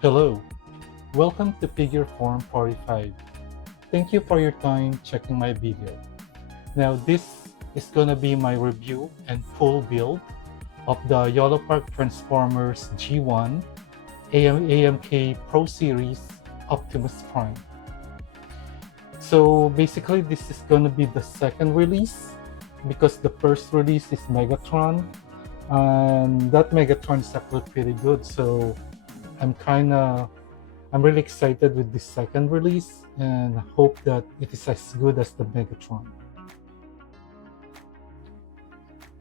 Hello, welcome to Figure Form 45. Thank you for your time checking my video. Now this is gonna be my review and full build of the Yolopark Transformers G1 AMK Pro Series Optimus Prime. So basically this is gonna be the second release because the first release is Megatron and that Megatron is actually pretty good. So I'm I'm really excited with this second release and hope that it is as good as the Megatron.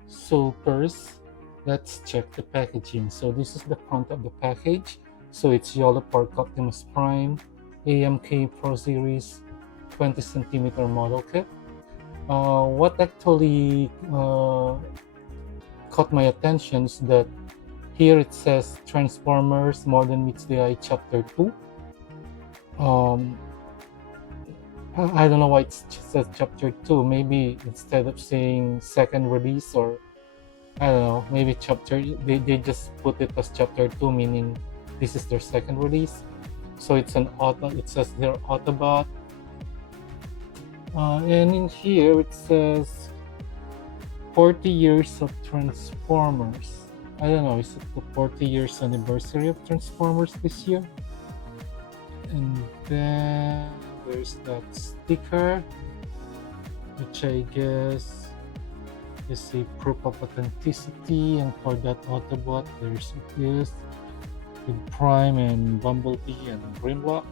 So first, let's check the packaging. So this is the front of the package. So it's Yolopark Optimus Prime AMK Pro Series 20 centimeter model kit. What actually caught my attention is that here it says Transformers More Than Meets the Eye Chapter 2. I don't know why it says chapter 2. Maybe instead of saying second release, or I don't know, maybe they just put it as chapter 2, meaning this is their second release. So it's an auto, it says their Autobot. And in here it says 40 years of Transformers. I don't know, is it the 40 years anniversary of Transformers this year? And then there's that sticker, which I guess is a proof of authenticity, and for that Autobot there's it is with Prime and Bumblebee and Grimlock.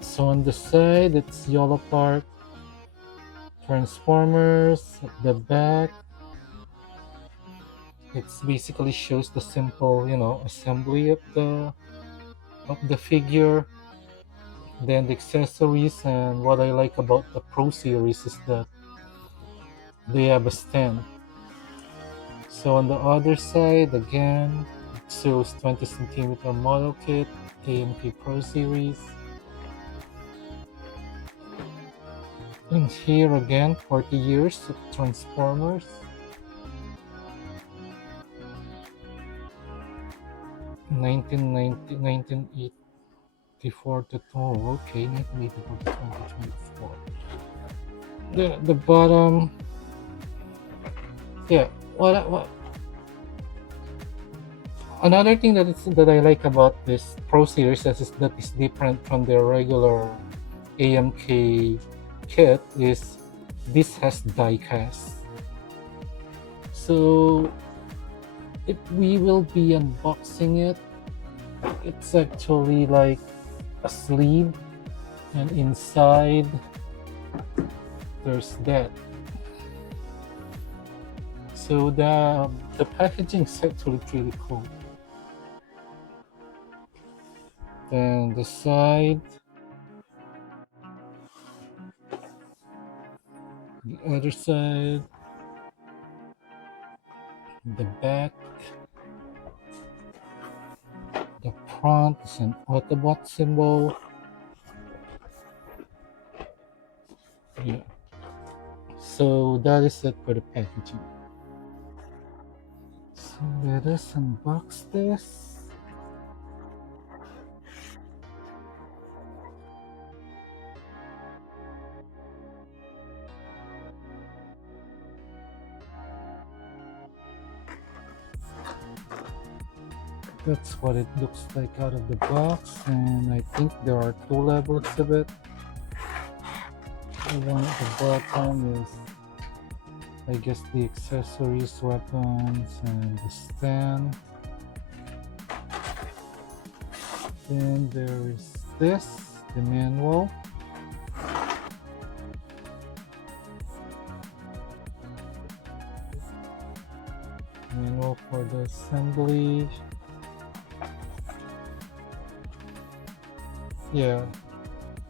So on the side it's Yolopark Transformers. At the back it's basically shows the simple, assembly of the figure. Then the accessories, and what I like about the Pro Series is that they have a stand. So on the other side, again, it shows 20 centimeter model kit, AMK Pro Series. And here again, 40 years of Transformers. '84 to okay, 1984 to 2024. The bottom, yeah. What another thing that I like about this Pro Series is that is different from their regular AMK kit is this has die cast. So if we will be unboxing it, it's actually like a sleeve, and inside there's that. So the packaging is actually pretty cool. Then the side, the other side, the back, the front is an Autobot symbol. Yeah. So that is it for the packaging. So let us unbox this. That's what it looks like out of the box, and I think there are two levels of it. The one at the bottom is, I guess, the accessories, weapons, and the stand. Then there is this, the manual. Manual for the assembly. Yeah,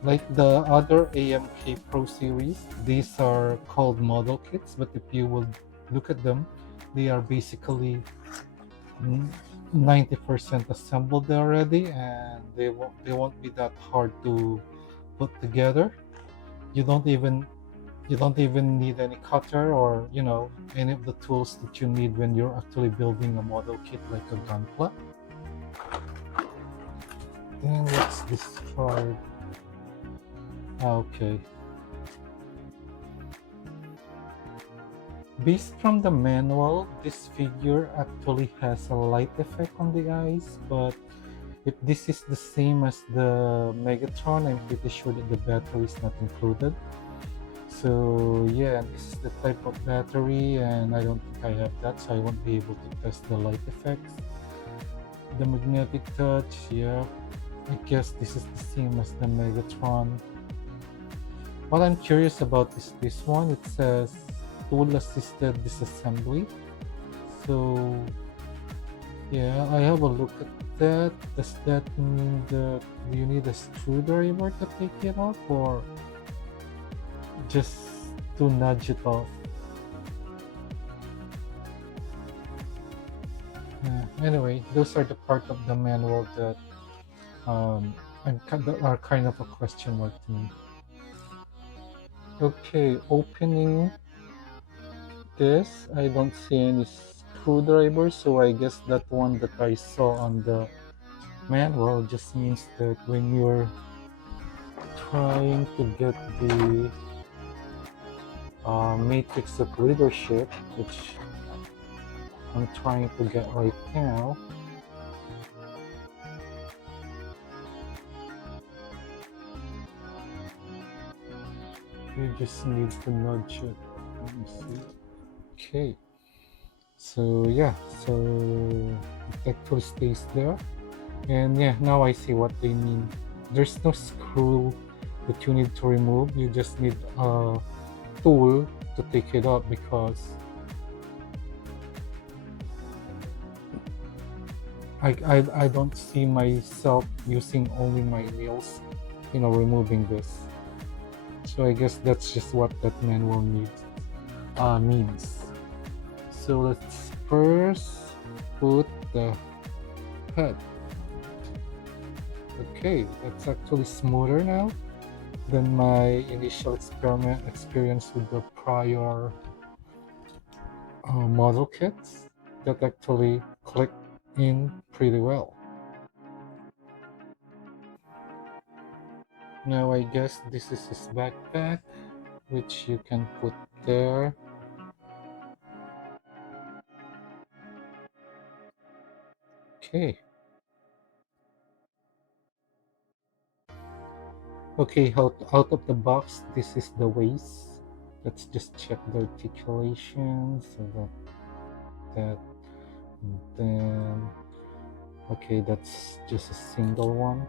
like the other AMK Pro Series, these are called model kits, but if you will look at them, they are basically 90% assembled already, and they won't be that hard to put together. You don't even need any cutter or any of the tools that you need when you're actually building a model kit like a gunpla. Then let's discard. Okay. Based from the manual, this figure actually has a light effect on the eyes, but if this is the same as the Megatron, I'm pretty sure that the battery is not included. So yeah, this is the type of battery, and I don't think I have that, so I won't be able to test the light effects. The magnetic touch, yeah, I guess this is the same as the Megatron. What I'm curious about is this one. It says tool assisted disassembly. So yeah, I have a look at that. Does that mean that you need a screwdriver to take it off, or just to nudge it off? Anyway, those are the part of the manual that that are kind of a question mark to me. Okay, opening this, I don't see any screwdriver, so I guess that one that I saw on the manual just means that when you're trying to get the matrix of leadership, which I'm trying to get right now, you just need to nudge it. Let me see. Okay. So yeah, so it actually stays there. And yeah, now I see what they mean. There's no screw that you need to remove. You just need a tool to take it out, because I don't see myself using only my nails, removing this. So I guess that's just what that manual needs. So let's first put the head. Okay, that's actually smoother now than my initial experience with the prior model kits. That actually clicked in pretty well. Now I guess this is his backpack, which you can put there. Okay. Okay, out of the box, this is the waist. Let's just check the articulation. So that and then okay, that's just a single one.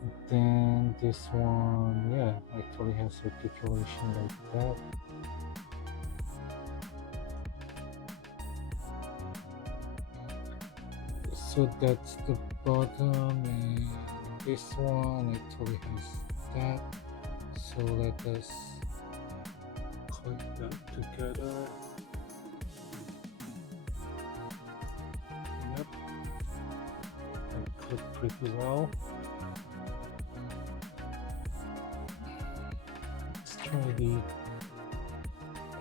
And then this one, yeah, actually has articulation like that. So that's the bottom, and this one actually has that. So let us click that together. Yep, that clicked pretty well. Let's try the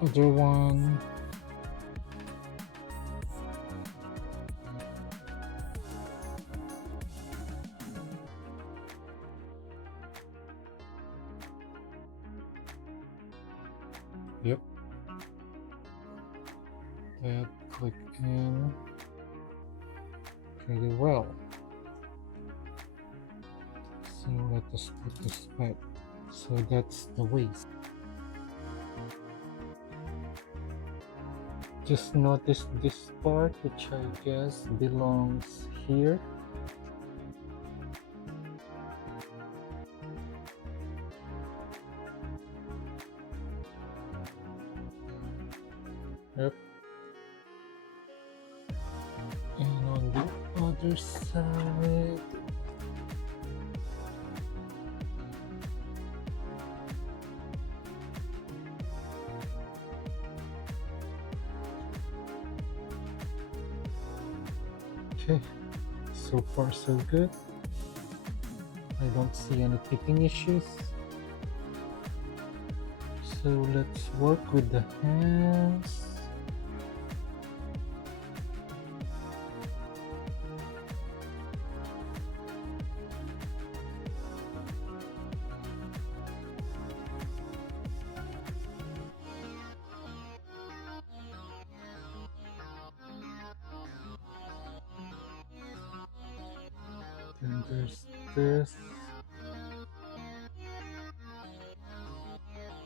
other one. Yep, that clicked in pretty well. So let us put this back. So that's the waist. Just notice this part, which I guess belongs here. Yep. And on the other side, okay, so far so good. I don't see any fitting issues. So let's work with the hands. And there's this.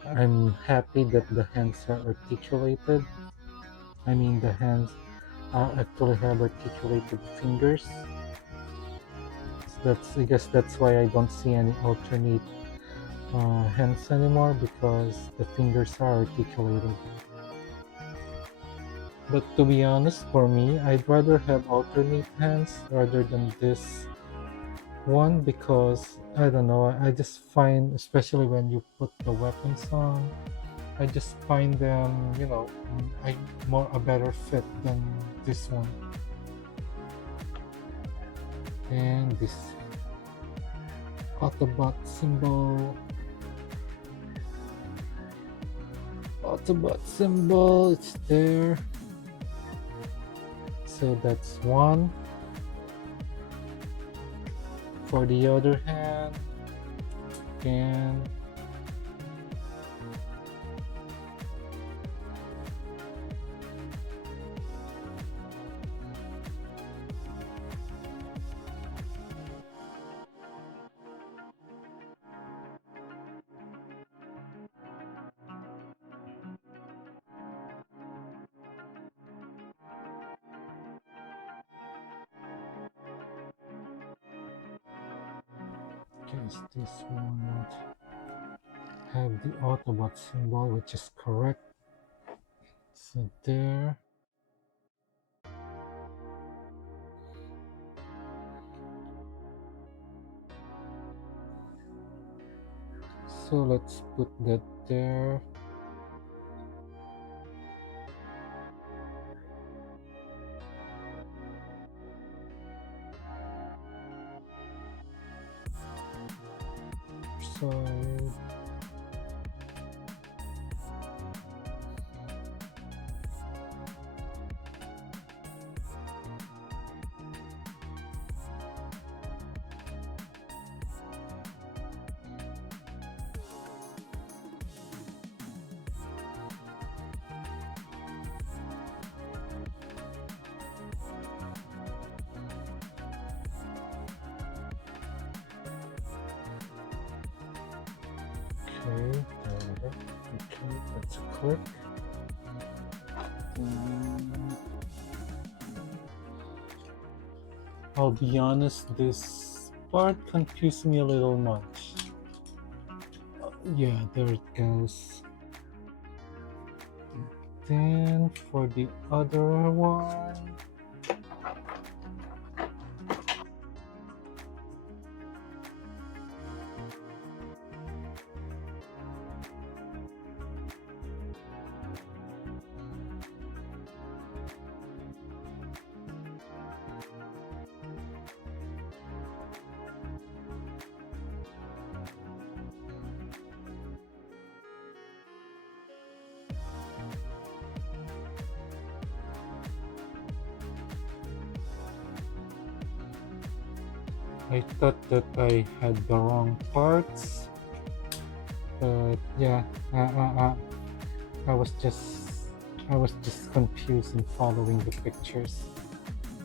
I'm happy that the hands are articulated. I mean, the hands actually have articulated fingers. So I guess that's why I don't see any alternate hands anymore, because the fingers are articulated. But to be honest, for me, I'd rather have alternate hands rather than this one, because I don't know, I just find, especially when you put the weapons on, I just find them, a better fit than this one. And this Autobot symbol. Autobot symbol, it's there. So that's one. For the other hand, again, guess this one have the Autobot symbol, which is correct. So there. So let's put that there. Side. Okay, that's a click. I'll be honest, this part confused me a little much. Yeah, there it goes. Then for the other one, I thought that I had the wrong parts, but yeah, I was just confused in following the pictures.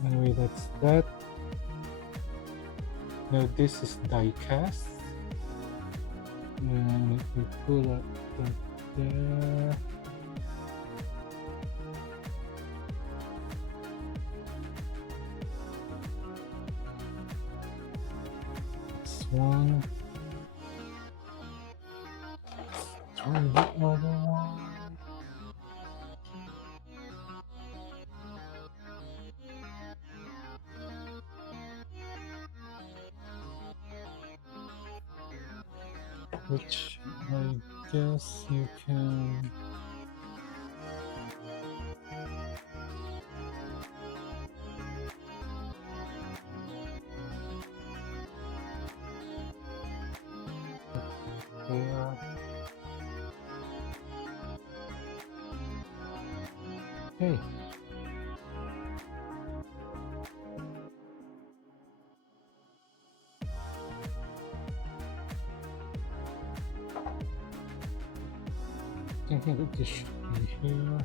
Anyway, that's that. Now this is die cast, and if we put that there. One. Try the other one. Which I guess you can. There. Hey. I think that this should be here.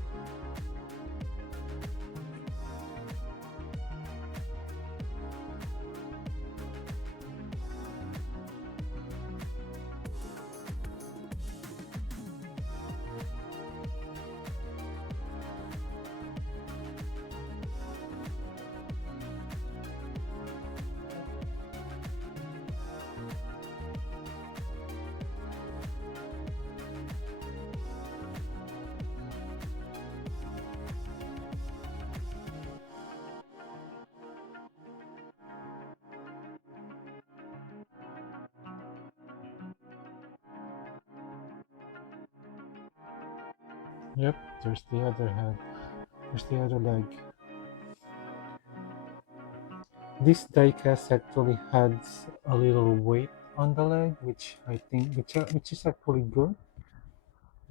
Yep, there's the other head. There's the other leg. This diecast actually adds a little weight on the leg, which I think which is actually good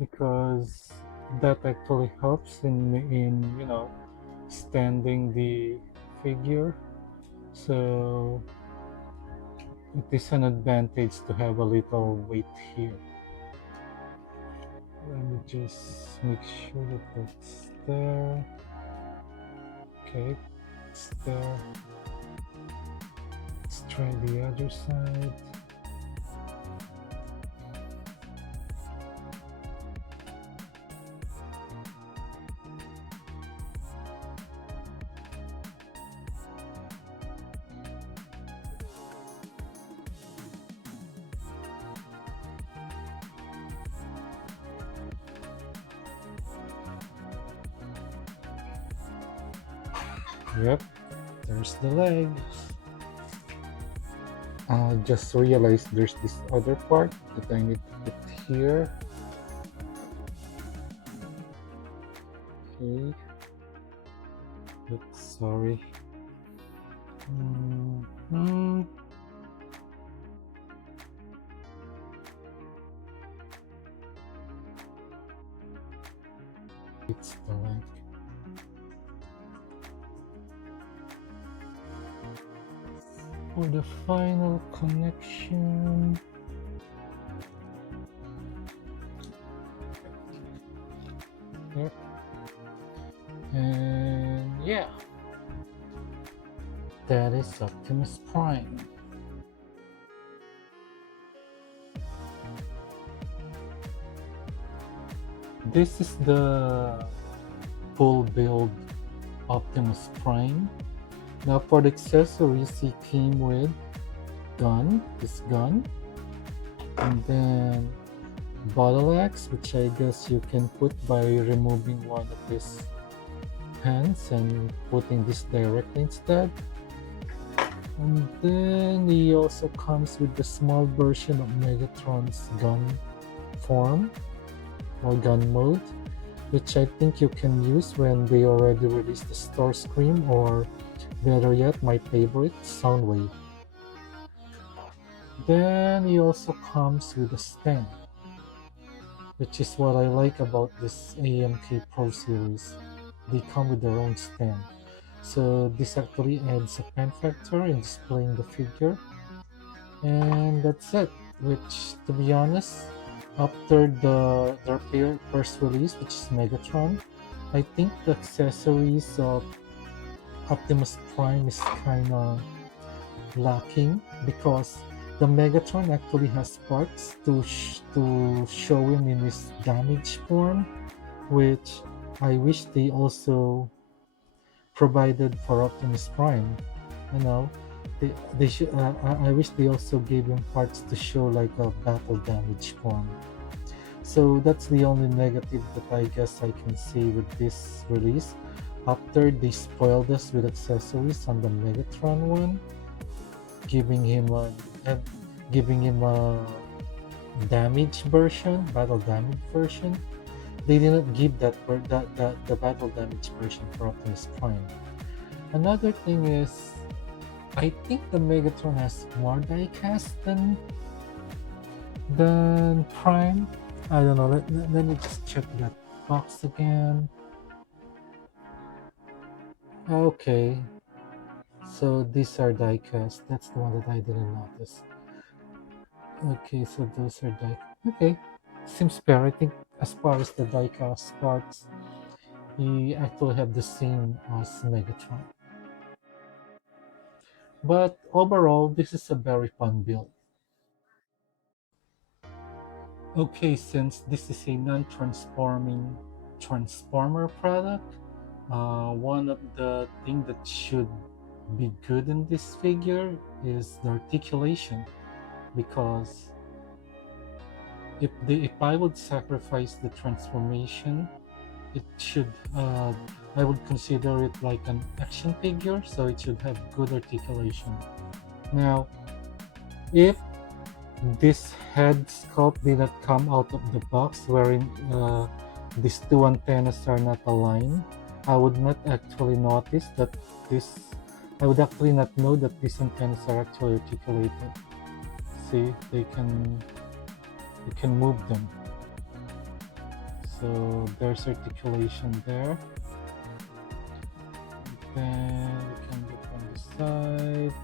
because that actually helps in standing the figure. So it is an advantage to have a little weight here. Let me just make sure that that's there. Okay, it's there. Let's try the other side. Yep, there's the legs. I just realized there's this other part that I need to put here. Okay. Oops, sorry. Mhm. It's the leg. For the final connection. Yep. And yeah, that is Optimus Prime. This is the full build Optimus Prime. Now for the accessories, he came with this gun, and then bottle axe, which I guess you can put by removing one of his hands and putting this directly instead. And then he also comes with the small version of Megatron's gun form or gun mode, which I think you can use when they already released the Starscream, or better yet, my favorite, Soundwave. Then he also comes with a stand, which is what I like about this AMK Pro series. They come with their own stand. So this actually adds a pen factor in displaying the figure. And that's it. Which, to be honest, after their first release, which is Megatron, I think the accessories of Optimus Prime is kind of lacking because the Megatron actually has parts to show him in his damaged form, which I wish they also provided for Optimus Prime. You know, they should. I wish they also gave him parts to show like a battle damage form. So that's the only negative that I guess I can say with this release. After they spoiled us with accessories on the Megatron one, giving him a and giving him a damage version, battle damage version. They didn't give that the battle damage version for Optimus Prime. Another thing is, I think the Megatron has more diecast than Prime. I don't know. Let me just check that box again. Okay, so these are diecast. That's the one that I didn't notice. Okay, so those are die. Okay, seems fair. I think as far as the diecast parts, we actually have the same as Megatron. But overall, this is a very fun build. Okay, since this is a non-transforming transformer product, one of the things that should be good in this figure is the articulation, because if I would sacrifice the transformation, it should I would consider it like an action figure, so it should have good articulation. Now, if this head sculpt did not come out of the box, wherein these two antennas are not aligned, I would not actually notice that this. I would actually not know that these antennas are actually articulated. See, you can move them. So there's articulation there. Then you can look on the side,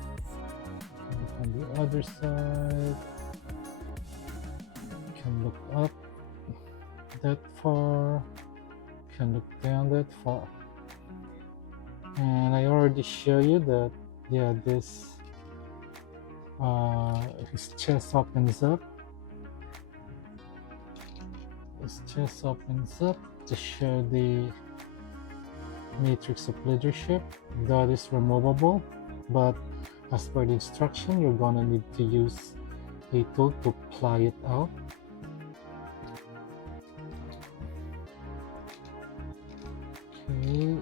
look on the other side. You can look up that far, you can look down that far. And I already show you that, yeah, this his chest opens up. His chest opens up to show the matrix of leadership. That is removable, but as per the instruction, you're gonna need to use a tool to ply it out. Okay,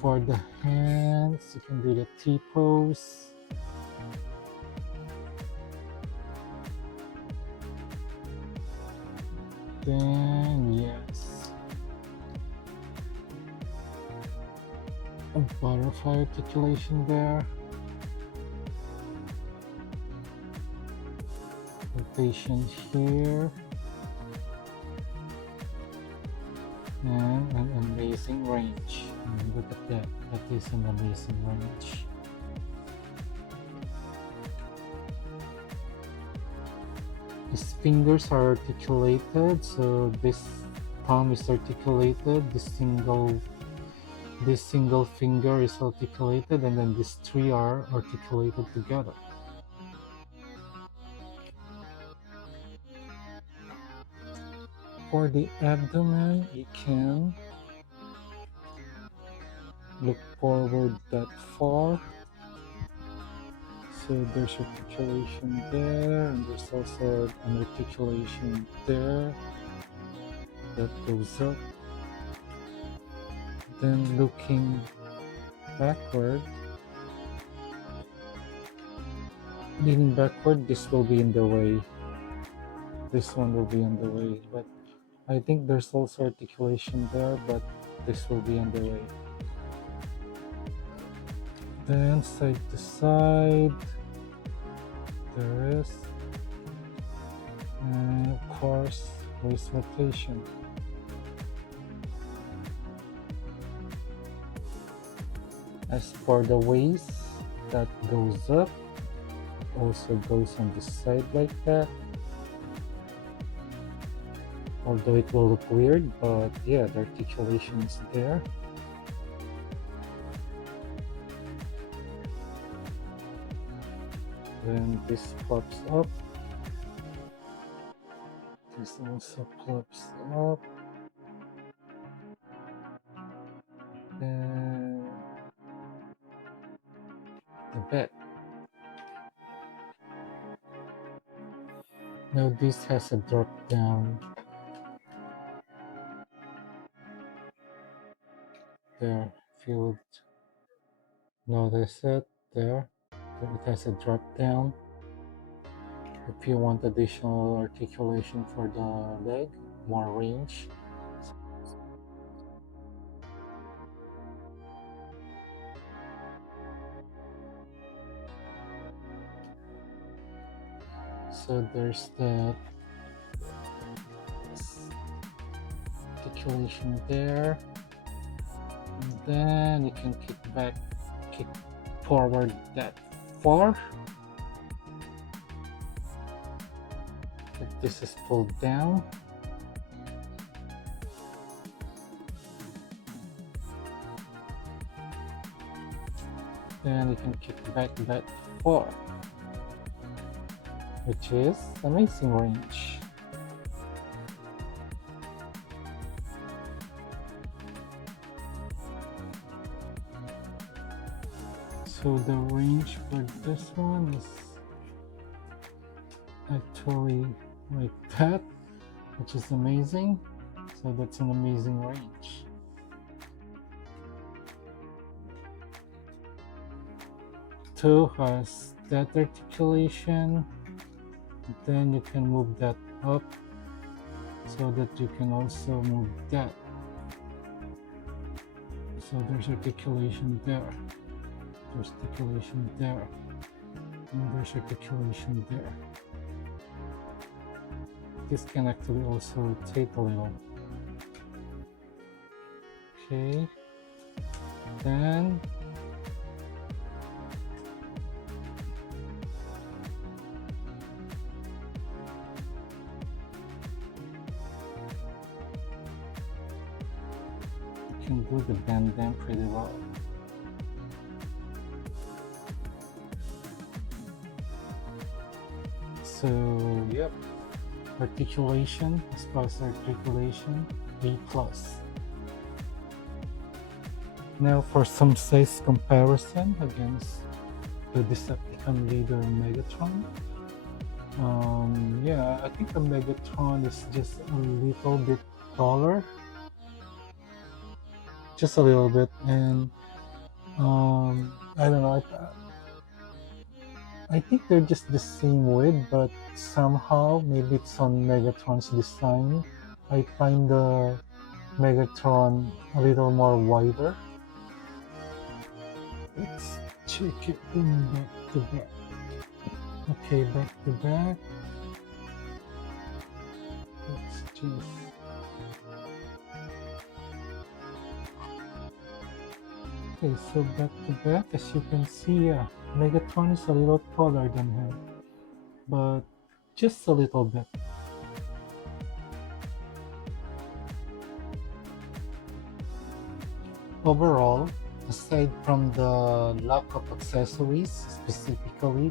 for the hands, you can do the T-pose. Then, yes, a butterfly articulation there. Rotation here. And an amazing range. And look at that. That is an amazing range. His fingers are articulated, so this thumb is articulated, this single finger is articulated, and then these three are articulated together. For the abdomen, you can look forward that far. So there's articulation there, and there's also an articulation there that goes up. Then looking backward, leaning backward, this will be in the way. This one will be in the way, but I think there's also articulation there, but this will be in the way. Then side to side, there is, and of course, waist rotation. As for the waist, that goes up, also goes on the side like that. Although it will look weird, but yeah, the articulation is there. Then this pops up. This also pops up. And the back. Now this has a drop down. There, feel it. Notice it there. It has a drop down. If you want additional articulation for the leg, more range. So there's the articulation there. And then you can kick forward that far. If this is pulled down, then you can kick back that far, which is amazing range. So the range for this one is actually like that, which is amazing. So that's an amazing range. Two has that articulation, then you can move that up. So so that you can also move that. So there's articulation there, there's articulation there, and there's articulation there. This can actually also rotate a little. Okay, then you can do the bend them pretty well. So yep, articulation, as far as articulation, A+. Now for some size comparison against the Decepticon leader Megatron. Yeah, I think the Megatron is just a little bit taller, just a little bit, and I don't know. I think they're just the same width, but somehow maybe it's on Megatron's design. I find the Megatron a little more wider. Let's check it in back to back. Okay, back to back. Let's just. Okay, so back to back, as you can see, Megatron is a little taller than him, but just a little bit. Overall, aside from the lack of accessories, specifically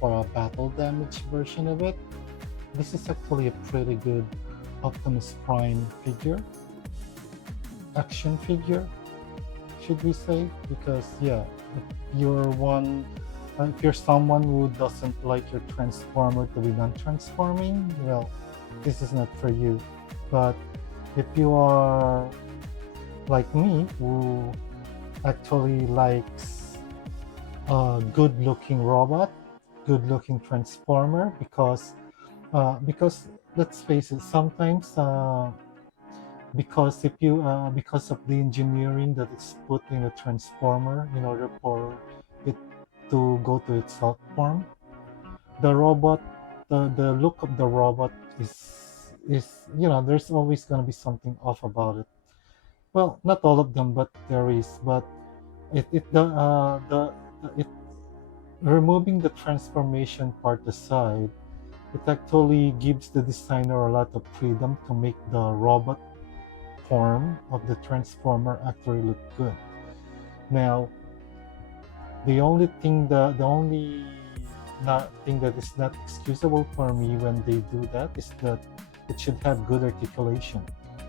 for a battle damage version of it, this is actually a pretty good Optimus Prime figure, action figure, should we say? Because yeah, if you're someone who doesn't like your Transformer to be non-transforming, well, this is not for you. But if you are like me, who actually likes a good-looking robot, good-looking Transformer, because let's face it, sometimes because of the engineering that is put in a Transformer in order for it to go to its thought form, the robot, the look of the robot is there's always going to be something off about it. Well, not all of them, but there is. But it removing the transformation part aside, it actually gives the designer a lot of freedom to make the robot form of the Transformer actually look good. Now, the only thing that is not excusable for me when they do that is that it should have good articulation.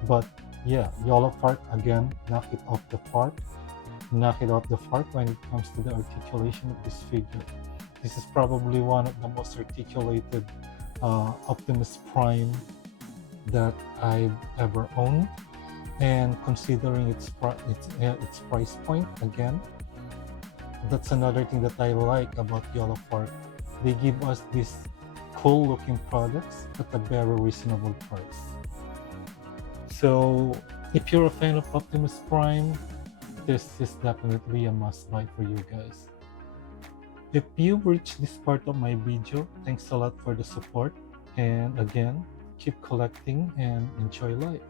But yeah, Yolopark again knock it out the park when it comes to the articulation of this figure. This is probably one of the most articulated Optimus Prime that I've ever owned, and considering its price point, again, that's another thing that I like about Yolopark. They give us these cool looking products at a very reasonable price. So if you're a fan of Optimus Prime, this is definitely a must buy for you guys. If you reached this part of my video, thanks a lot for the support, and again, keep collecting and enjoy life.